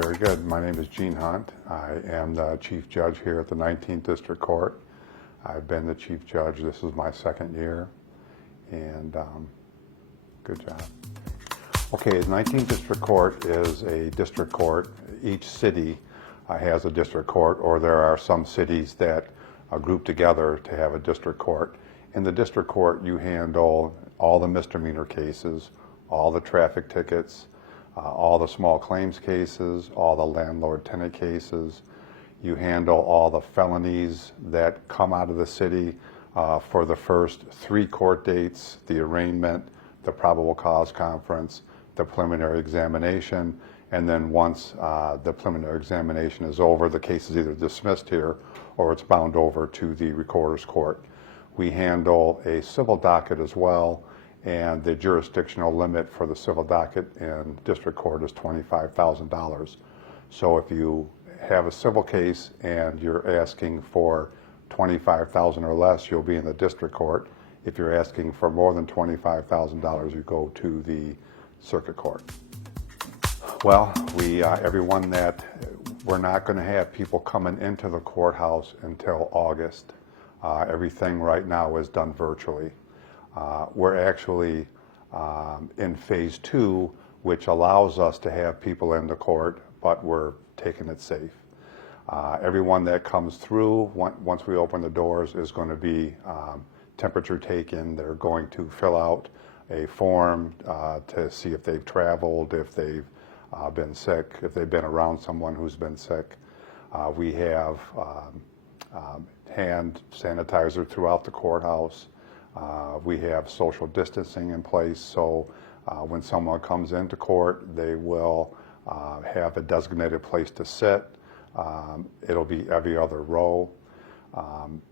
Very good. My name is Gene Hunt. I am the Chief Judge here at the 19th District Court. I've been the Chief Judge. This is my second year, and good job. Okay, the 19th District Court is a district court. Each city has a district court, or there are some cities that group together to have a district court. In the district court, you handle all the misdemeanor cases, all the traffic tickets, all the small claims cases, all the landlord-tenant cases. You handle all the felonies that come out of the city for the first 3 court dates: the arraignment, the probable cause conference, the preliminary examination, and then once the preliminary examination is over, the case is either dismissed here or it's bound over to the recorder's court. We handle a civil docket as well, and the jurisdictional limit for the civil docket in district court is $25,000. So if you have a civil case and you're asking for $25,000 or less, you'll be in the district court. If you're asking for more than $25,000, you go to the circuit court. Well, everyone that we're not going to have people coming into the courthouse until August. Everything right now is done virtually. We're actually in phase 2, which allows us to have people in the court, but we're taking it safe. Everyone that comes through, once we open the doors, is going to be temperature taken. They're going to fill out a form to see if they've traveled, if they've been sick, if they've been around someone who's been sick. We have hand sanitizer throughout the courthouse. We have social distancing in place, so when someone comes into court, they will have a designated place to sit. It'll be every other row.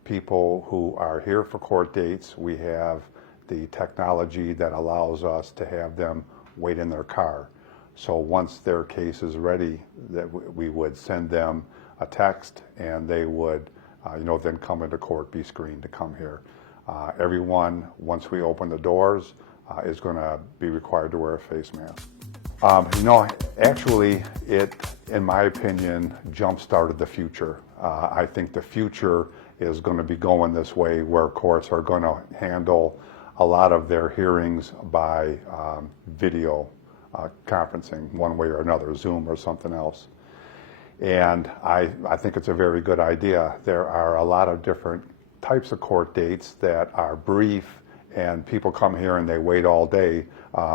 People who are here for court dates, we have the technology that allows us to have them wait in their car. So once their case is ready, that we would send them a text, and they would then come into court, be screened to come here. Everyone, once we open the doors, is going to be required to wear a face mask. Actually, it, in my opinion, jump-started the future. I think the future is going to be going this way, where courts are going to handle a lot of their hearings by video conferencing, one way or another, Zoom or something else. And I think it's a very good idea. There are a lot of different types of court dates that are brief, and people come here and they wait all day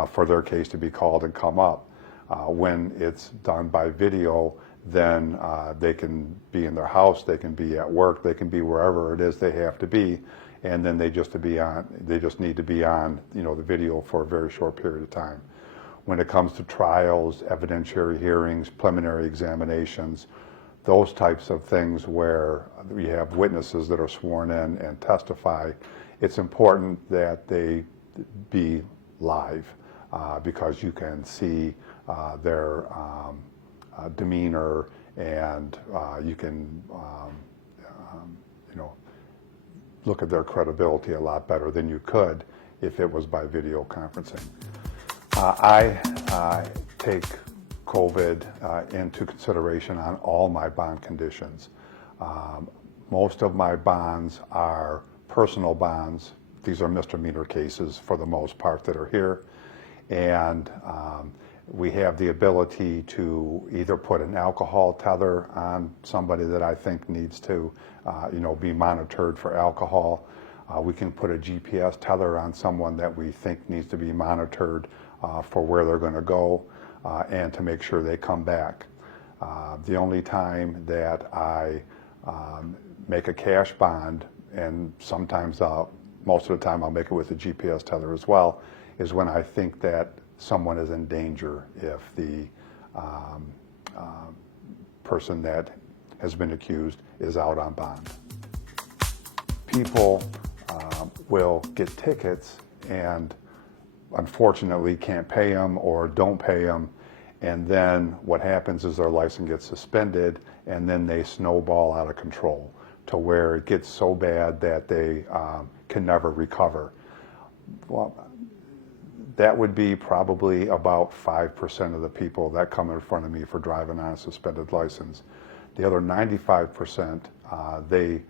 for their case to be called and come up. When it's done by video, then they can be in their house, they can be at work, they can be wherever it is they have to be, and then they just need to be on the video for a very short period of time. When it comes to trials, evidentiary hearings, preliminary examinations, those types of things where we have witnesses that are sworn in and testify, it's important that they be live because you can see their demeanor, and you can look at their credibility a lot better than you could if it was by video conferencing. I take COVID into consideration on all my bond conditions. Most of my bonds are personal bonds. These are misdemeanor cases for the most part that are here. And we have the ability to either put an alcohol tether on somebody that I think needs to be monitored for alcohol. We can put a GPS tether on someone that we think needs to be monitored for where they're going to go and to make sure they come back. The only time that I make a cash bond, and sometimes most of the time I'll make it with a GPS tether as well, is when I think that someone is in danger, if the person that has been accused is out on bond. People will get tickets and unfortunately can't pay them or don't pay them, and then what happens is their license gets suspended, and then they snowball out of control to where it gets so bad that they can never recover. Well, that would be probably about 5% of the people that come in front of me for driving on a suspended license. The other 95%, they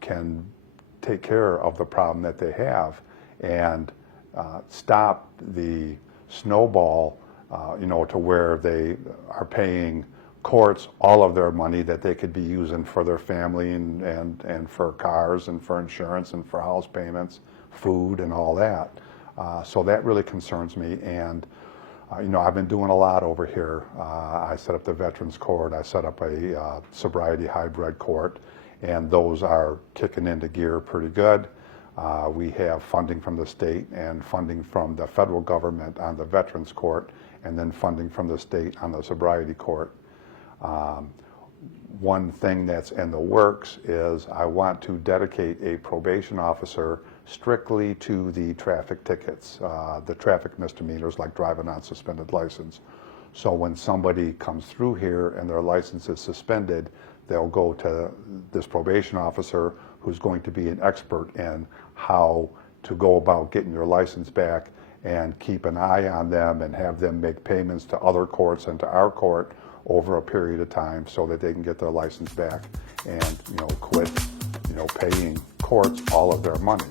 can take care of the problem that they have and stop the snowball, to where they are paying courts all of their money that they could be using for their family and for cars and for insurance and for house payments, food and all that. So that really concerns me. And I've been doing a lot over here. I set up the Veterans Court. I set up a sobriety hybrid court, and those are kicking into gear pretty good. We have funding from the state and funding from the federal government on the Veterans Court, and then funding from the state on the sobriety court. One thing that's in the works is I want to dedicate a probation officer strictly to the traffic tickets, the traffic misdemeanors like driving on suspended license. So when somebody comes through here and their license is suspended, they'll go to this probation officer who's going to be an expert in how to go about getting your license back and keep an eye on them and have them make payments to other courts and to our court over a period of time so that they can get their license back and quit paying courts all of their money.